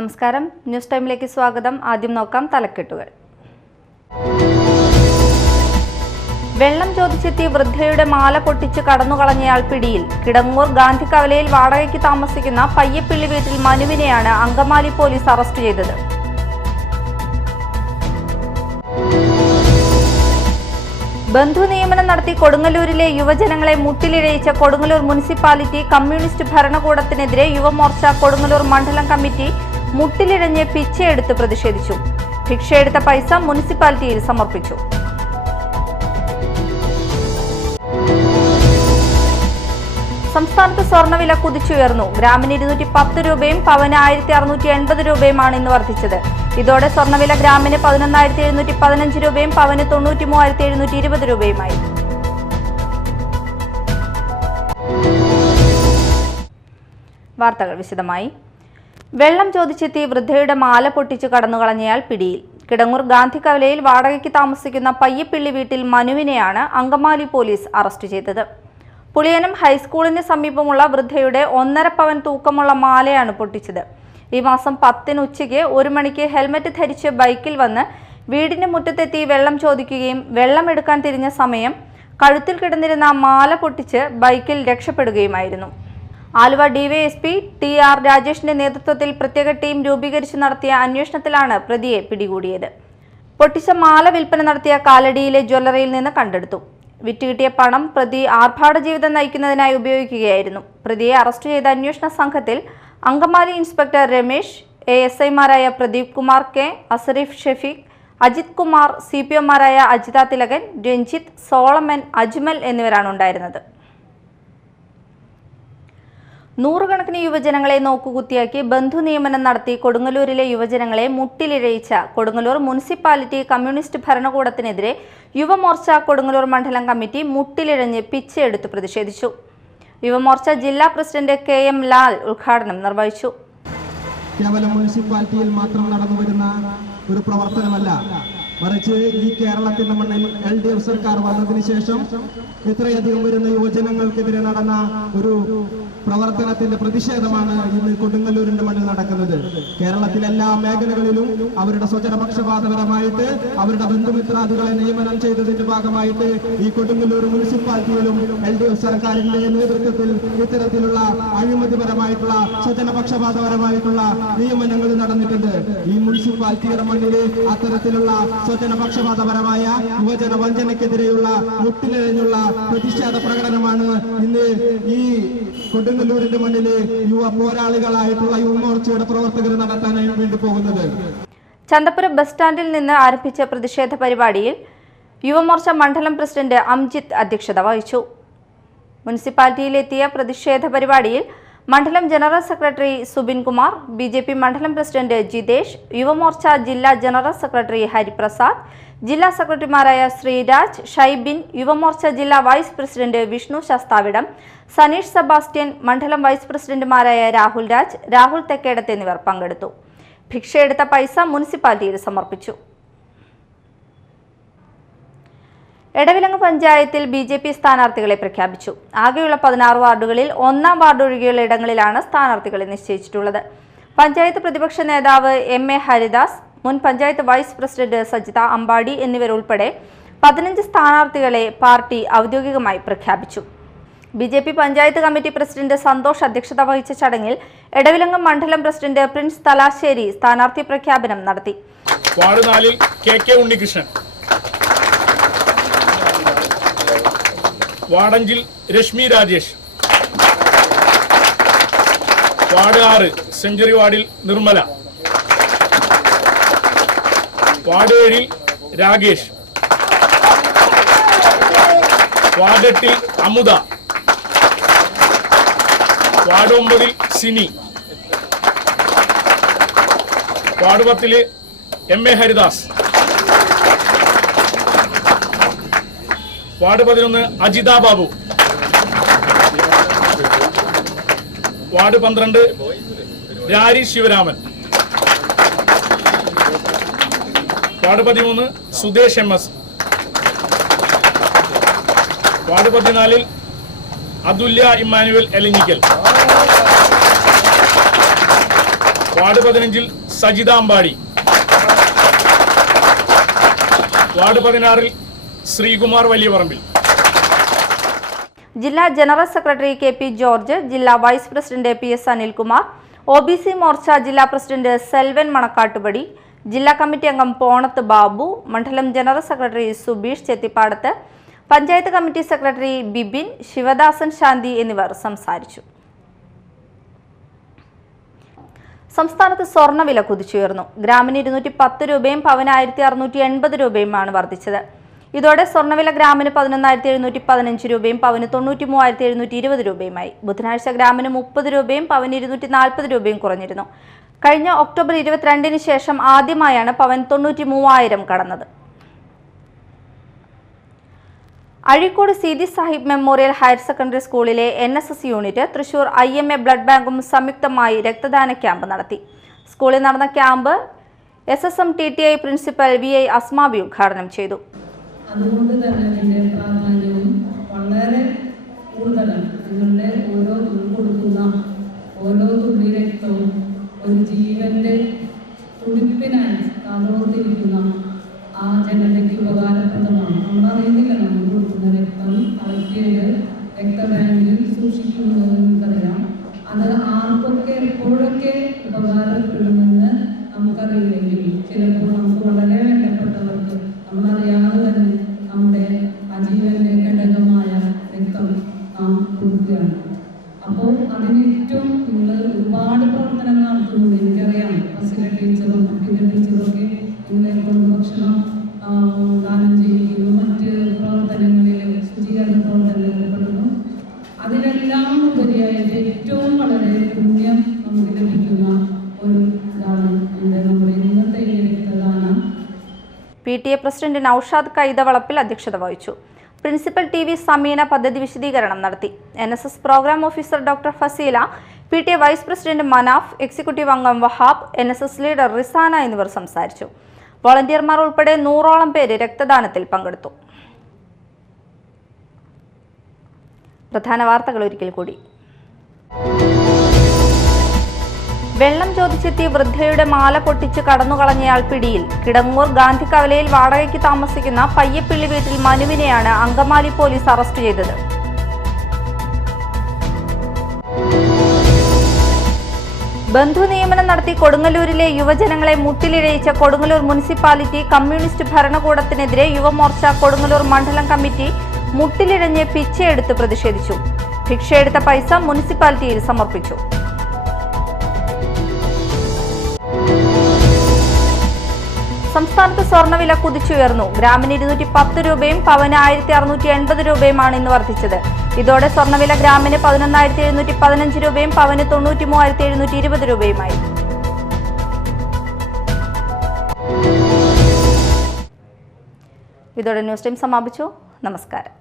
നമസ്കാരം, ന്യൂസ് ടൈമിലേക്ക് സ്വാഗതം. ആദ്യം നോക്കാം തലക്കെട്ടുകൾ. വെള്ളം ചോദിച്ചെത്തി വൃദ്ധയുടെ മാല പൊട്ടിച്ച് കടന്നുകളഞ്ഞയാൾ പിടിയിൽ. കിടങ്ങൂർ ഗാന്ധി കവലയിൽ വാടകയ്ക്ക് താമസിക്കുന്ന പയ്യപ്പിള്ളി വീട്ടിൽ മനുവിനെയാണ് അങ്കമാലി പോലീസ് അറസ്റ്റ് ചെയ്തത്. ബന്ധു നിയമനം നടത്തി കൊടുങ്ങല്ലൂരിലെ യുവജനങ്ങളെ മുട്ടിലിഴയിച്ച കൊടുങ്ങല്ലൂർ മുനിസിപ്പാലിറ്റി കമ്മ്യൂണിസ്റ്റ് ഭരണകൂടത്തിനെതിരെ യുവമോർച്ച കൊടുങ്ങല്ലൂർ മണ്ഡലം കമ്മിറ്റി മുട്ടിലിഴഞ്ഞ് പിച്ചയെടുത്ത് പ്രതിഷേധിച്ചു. ഭിക്ഷയെടുത്ത പൈസ മുനിസിപ്പാലിറ്റിയിൽ സമർപ്പിച്ചു. സംസ്ഥാനത്ത് സ്വർണ്ണവില കുതിച്ചുയർന്നു. ഗ്രാമിന് 210 രൂപയും പവന് 1680 രൂപയുമാണ് ഇന്ന് വർദ്ധിച്ചത്. ഇതോടെ സ്വർണ്ണവില ഗ്രാമിന് 11,715 രൂപയും പവന് 93,720 രൂപയുമായി. വാർത്തകൾ വിശദമായി. വെള്ളം ചോദിച്ചെത്തി വൃദ്ധയുടെ മാല പൊട്ടിച്ച് കടന്നുകളഞ്ഞയാൾ പിടിയിൽ. കിടങ്ങൂർ ഗാന്ധി കവലയിൽ വാടകയ്ക്ക് താമസിക്കുന്ന പയ്യപ്പിള്ളി വീട്ടിൽ മനുവിനെയാണ് അങ്കമാലി പോലീസ് അറസ്റ്റ് ചെയ്തത്. പുളിയനം ഹൈസ്കൂളിന് സമീപമുള്ള വൃദ്ധയുടെ 1.5 പവൻ തൂക്കമുള്ള മാലയാണ് പൊട്ടിച്ചത്. ഈ മാസം 10 ഉച്ചയ്ക്ക് 1 മണിക്ക് ഹെൽമറ്റ് ധരിച്ച് ബൈക്കിൽ വന്ന് വീടിന് മുറ്റത്തെത്തി വെള്ളം ചോദിക്കുകയും വെള്ളം എടുക്കാൻ തിരിഞ്ഞ സമയം കഴുത്തിൽ കിടന്നിരുന്ന മാല പൊട്ടിച്ച് ബൈക്കിൽ രക്ഷപ്പെടുകയുമായിരുന്നു. ആലുവ ഡിവൈഎസ്പി TR രാജേഷിന്റെ നേതൃത്വത്തിൽ പ്രത്യേക ടീം രൂപീകരിച്ച് നടത്തിയ അന്വേഷണത്തിലാണ് പ്രതിയെ പിടികൂടിയത്. പൊട്ടിച്ച മാല വിൽപ്പന നടത്തിയ കാലടിയിലെ ജ്വല്ലറിയിൽ നിന്ന് കണ്ടെടുത്തു. വിറ്റുകിട്ടിയ പണം പ്രതി ആർഭാട ജീവിതം നയിക്കുന്നതിനായി ഉപയോഗിക്കുകയായിരുന്നു. പ്രതിയെ അറസ്റ്റ് ചെയ്ത അന്വേഷണ സംഘത്തിൽ അങ്കമാലി ഇൻസ്പെക്ടർ രമേശ്, ASI-മാരായ പ്രദീപ് കുമാർ K, അസരീഫ് ഷെഫീഖ്, അജിത് കുമാർ, CPO-മാരായ അജിത തിലകൻ, രഞ്ജിത്ത്, സോളമൻ, അജ്മൽ എന്നിവരാണ് ഉണ്ടായിരുന്നത്. നൂറുകണക്കിന് യുവജനങ്ങളെ നോക്കുകുത്തിയാക്കി ബന്ധു നിയമനം നടത്തി കൊടുങ്ങല്ലൂരിലെ യുവജനങ്ങളെ മുട്ടിലിഴയിച്ച കൊടുങ്ങല്ലൂർ മുനിസിപ്പാലിറ്റി കമ്മ്യൂണിസ്റ്റ് ഭരണകൂടത്തിനെതിരെ യുവമോർച്ച കൊടുങ്ങല്ലൂർ മണ്ഡലം കമ്മിറ്റി മുട്ടിലിഴഞ്ഞ് പിച്ചയെടുത്ത് പ്രതിഷേധിച്ചു. യുവമോർച്ച ജില്ലാ പ്രസിഡന്റ് KM ലാൽ ഉദ്ഘാടനം നിർവഹിച്ചു. കേവലം മുനിസിപ്പാലിറ്റിയിൽ മാത്രം നടന്നുവരുന്ന ഒരു പ്രവർത്തനമല്ല, മറിച്ച് ഈ കേരളത്തിന്റെ മണ്ണിൽ LDF സർക്കാർ വന്നതിന് ശേഷം ഇത്രയധികം വരുന്ന യുവജനങ്ങൾക്കെതിരെ നടന്ന ഒരു പ്രവർത്തനത്തിന്റെ പ്രതിഷേധമാണ് ഇന്ന് കൊടുങ്ങല്ലൂരിന്റെ മണ്ണിൽ നടക്കുന്നത്. കേരളത്തിലെ എല്ലാ മേഖലകളിലും അവരുടെ സ്വജനപക്ഷപാതപരമായിട്ട് അവരുടെ ബന്ധുമിത്രാദികളെ നിയമനം ചെയ്തതിന്റെ ഭാഗമായിട്ട് ഈ കൊടുങ്ങല്ലൂർ മുനിസിപ്പാലിറ്റിയിലും LDF സർക്കാരിന്റെ നേതൃത്വത്തിൽ ഇത്തരത്തിലുള്ള അഴിമതിപരമായിട്ടുള്ള സ്വജനപക്ഷപാതപരമായിട്ടുള്ള നിയമനങ്ങൾ നടന്നിട്ടുണ്ട്. ഈ മുനിസിപ്പാലിറ്റിയുടെ മണ്ണില് അത്തരത്തിലുള്ള സ്വജനപക്ഷപാതപരമായ യുവജന വഞ്ചനയ്ക്കെതിരെയുള്ള മുട്ടിലിഴഞ്ഞുള്ള പ്രതിഷേധ പ്രകടനമാണ് ഇന്ന് ഈ കൊടുങ്ങല്ലൂരിന്റെ മണ്ണിലെ യുവ പോരാളികളായിട്ടുള്ള യുവമോർച്ചയുടെ പ്രവർത്തകർ നടത്താനായി വേണ്ടി പോകുന്നത്. ചന്തപുരം ബസ് സ്റ്റാൻഡിൽ നിന്ന് ആരംഭിച്ച പ്രതിഷേധ പരിപാടിയിൽ യുവമോർച്ച മണ്ഡലം പ്രസിഡന്റ് അംജിത്ത് അധ്യക്ഷത വഹിച്ചു. മുനിസിപ്പാലിറ്റിയിലെത്തിയ പ്രതിഷേധ പരിപാടിയിൽ മണ്ഡലം general secretary Subin Kumar, BJP മണ്ഡലം പ്രസിഡന്റ് ജിതേഷ്, യുവമോർച്ച ജില്ലാ ജനറൽ സെക്രട്ടറി ഹരിപ്രസാദ്, ജില്ലാ സെക്രട്ടറിമാരായ ശ്രീരാജ്, ഷൈബിൻ, യുവമോർച്ച ജില്ലാ vice president Vishnu Sasthavidam, Saneesh Sebastian, മണ്ഡലം വൈസ് പ്രസിഡന്റുമാരായ രാഹുൽ രാജ്, രാഹുൽ തെക്കേടത്ത് എന്നിവർ പങ്കെടുത്തു. ഭിക്ഷയെടുത്ത പൈസ മുനിസിപ്പാലിറ്റിയിൽ സമർപ്പിച്ചു. എടവിലങ്ങ് പഞ്ചായത്തിൽ BJP സ്ഥാനാർത്ഥികളെ പ്രഖ്യാപിച്ചു. ആകെയുള്ള 16 വാർഡുകളിൽ 1-ാം വാർഡ് ഒഴികെയുള്ള ഇടങ്ങളിലാണ് സ്ഥാനാർത്ഥികളെ നിശ്ചയിച്ചിട്ടുള്ളത്. പഞ്ചായത്ത് പ്രതിപക്ഷ നേതാവ് MA ഹരിദാസ്, മുൻ പഞ്ചായത്ത് വൈസ് പ്രസിഡന്റ് സജിത അമ്പാടി എന്നിവരുൾപ്പെടെ 15 സ്ഥാനാർത്ഥികളെ പാർട്ടി ഔദ്യോഗികമായി പ്രഖ്യാപിച്ചു. BJP panchayat committee president Santhosh അധ്യക്ഷത വഹിച്ച ചടങ്ങിൽ എടവിലങ്ങ് മണ്ഡലം പ്രസിഡന്റ് പ്രിൻസ് തലാശ്ശേരി സ്ഥാനാർത്ഥി പ്രഖ്യാപനം നടത്തി. Ward 4 KK Unnikrishnan, ward 5 Reshmi Rajesh, ward 6 century വാർഡിൽ Nirmala, ward 7 Rakesh, ward 8 Amudha, ward 9 Sini, ward 10 MA Haridas, ward 11 Ajitha Babu, ward 12 Rari Sivaraman, ward 13 Sudesh MS, ward 14 Athulya Emmanuel Elinjikkal, ward 15 Sajitha Ambadi, ward 16 Sreekumar Valiyaparambil. ജില്ലാ ജനറൽ സെക്രട്ടറി കെ.പി. ജോർജ്, ജില്ലാ vice president PS. Anilkumar, OBC Morcha ജില്ലാ പ്രസിഡന്റ് സെൽവൻ മണക്കാട്ടുപടി, ജില്ലാ കമ്മിറ്റി അംഗം പോണത്ത് ബാബു, മണ്ഡലം general secretary Subeesh Chethippadath, panchayat committee secretary Bibin, Sivadasan Shanthi എന്നിവർ സംസാരിച്ചു. സംസ്ഥാനത്ത് സ്വർണ്ണവില കുതിച്ചുയർന്നു. ഗ്രാമിന് 210 രൂപയും പവന് 1680 രൂപയുമാണ് വർദ്ധിച്ചത്. ഇതോടെ സ്വർണ്ണവില ഗ്രാമിന് 11,715 രൂപയും പവന് 93,720 രൂപയുമായി. ബുധനാഴ്ച ഗ്രാമിന് 30 രൂപയും പവന് 240 രൂപയും കുറഞ്ഞിരുന്നു. കഴിഞ്ഞ ഒക്ടോബർ 22-ന് ശേഷം ആദ്യമായാണ് പവൻ 93,000 കടന്നത്. Azhikode Seethi Sahib memorial higher secondary സ്കൂളിലെ NSS unit Thrissur IMA blood ബാങ്കും സംയുക്തമായി രക്തദാന ക്യാമ്പ് നടത്തി. സ്കൂളിൽ നടന്ന camp SSM TTI principal VI Asmabi ഉദ്ഘാടനം ചെയ്തു. അതുകൊണ്ട് തന്നെ ഇതിൻ്റെ പ്രാധാന്യവും വളരെ കൂടുതലാണ്. നിങ്ങളുടെ ഓരോ കൊടുക്കുന്ന ഓരോ തുള്ളി രക്തവും ഒരു ജീവന്റെ തുടിപ്പിനായി കാതോർത്തിരിക്കുന്ന ആ ജനതയ്ക്ക് ഉപകാരപ്രദമാണ്. നമ്മളറിയുന്നില്ല നമ്മൾ കൊടുക്കുന്ന രക്തം കളക്ട് ചെയ്ത് രക്തബാങ്കിൽ സൂക്ഷിക്കുന്നത് നമുക്കറിയാം. അത് ആർക്കൊക്കെ എപ്പോഴൊക്കെ ഉപകാരപ്പെടുമെന്ന് നമുക്കറിയില്ലെങ്കിൽ ചിലപ്പോൾ നമുക്ക് വളരെ വേണ്ടപ്പെട്ടവർക്ക് നമ്മളറിയാതെ തന്നെ നമ്മുടെ അജീവന്റെ ഘടകമായ രക്തം നാം കൊടുക്കുകയാണ്. അപ്പോൾ അതിന് ഏറ്റവും നിങ്ങൾ ഒരുപാട് പ്രവർത്തനങ്ങൾ നടത്തുന്നുണ്ട്. എനിക്കറിയാം ബസ്സിലെ ടീച്ചറും മറ്റേ ടീച്ചറൊക്കെ നിങ്ങളെ കൊണ്ട് ഭക്ഷണം ദാനം ചെയ്യുകയും മറ്റ് പ്രവർത്തനങ്ങളിൽ ശുചീകരണ പ്രവർത്തനങ്ങളിൽ ഏർപ്പെടുന്നു. അതിലെല്ലാം ഉപരിയായിട്ട് ഏറ്റവും വളരെ പുണ്യം നമുക്ക് ലഭിക്കുന്ന ഒരു ഇതാണ് നമ്മുടെ ഇന്നത്തെ ഈ രക്തദാനം. PTA പ്രസിഡന്റ് നൌഷാദ് കൈതവളപ്പിൽ അധ്യക്ഷത വഹിച്ചു. പ്രിൻസിപ്പൽ TV സമീന പദ്ധതി വിശദീകരണം നടത്തി. NSS programme officer doctor Fasila, PTA vice president Manaf, executive അംഗം വഹാബ്, NSS ലീഡർ റിസാന എന്നിവർ സംസാരിച്ചു. വോളണ്ടിയർമാർ ഉൾപ്പെടെ 100ഓളം പേര് രക്തദാനത്തിൽ പങ്കെടുത്തു. പ്രധാന വാർത്തകൾ ഒരിക്കൽ കൂടി. വെള്ളം ചോദിച്ചെത്തി വൃദ്ധയുടെ മാല പൊട്ടിച്ച് കടന്നുകളഞ്ഞയാൾ പിടിയിൽ. കിടങ്ങൂർ ഗാന്ധികവലയിൽ വാടകയ്ക്ക് താമസിക്കുന്ന പയ്യപ്പിള്ളി വീട്ടിൽ മനുവിനെയാണ് അങ്കമാലി പോലീസ് അറസ്റ്റ് ചെയ്തത്. ബന്ധു നിയമനം നടത്തി കൊടുങ്ങല്ലൂരിലെ യുവജനങ്ങളെ മുട്ടിലിഴയിച്ച കൊടുങ്ങല്ലൂർ മുനിസിപ്പാലിറ്റി കമ്മ്യൂണിസ്റ്റ് ഭരണകൂടത്തിനെതിരെ യുവമോർച്ച കൊടുങ്ങല്ലൂർ മണ്ഡലം കമ്മിറ്റി മുട്ടിലിഴഞ്ഞ് പിച്ചയെടുത്ത് പ്രതിഷേധിച്ചു. ഭിക്ഷയെടുത്ത പൈസ മുനിസിപ്പാലിറ്റിയിൽ സമർപ്പിച്ചു. സംസ്ഥാനത്ത് സ്വർണ്ണവില കുതിച്ചുയർന്നു. ഗ്രാമിന് 210 രൂപയും പവന് 1680 രൂപയുമാണ് ഇന്ന് വർദ്ധിച്ചത്. ഇതോടെ സ്വർണ്ണവില ഗ്രാമിന് 11,715 രൂപയും പവന് 93,720 രൂപയുമായി. ഇതോടെ ന്യൂസ് ടൈം സമാപിച്ചു. നമസ്കാരം.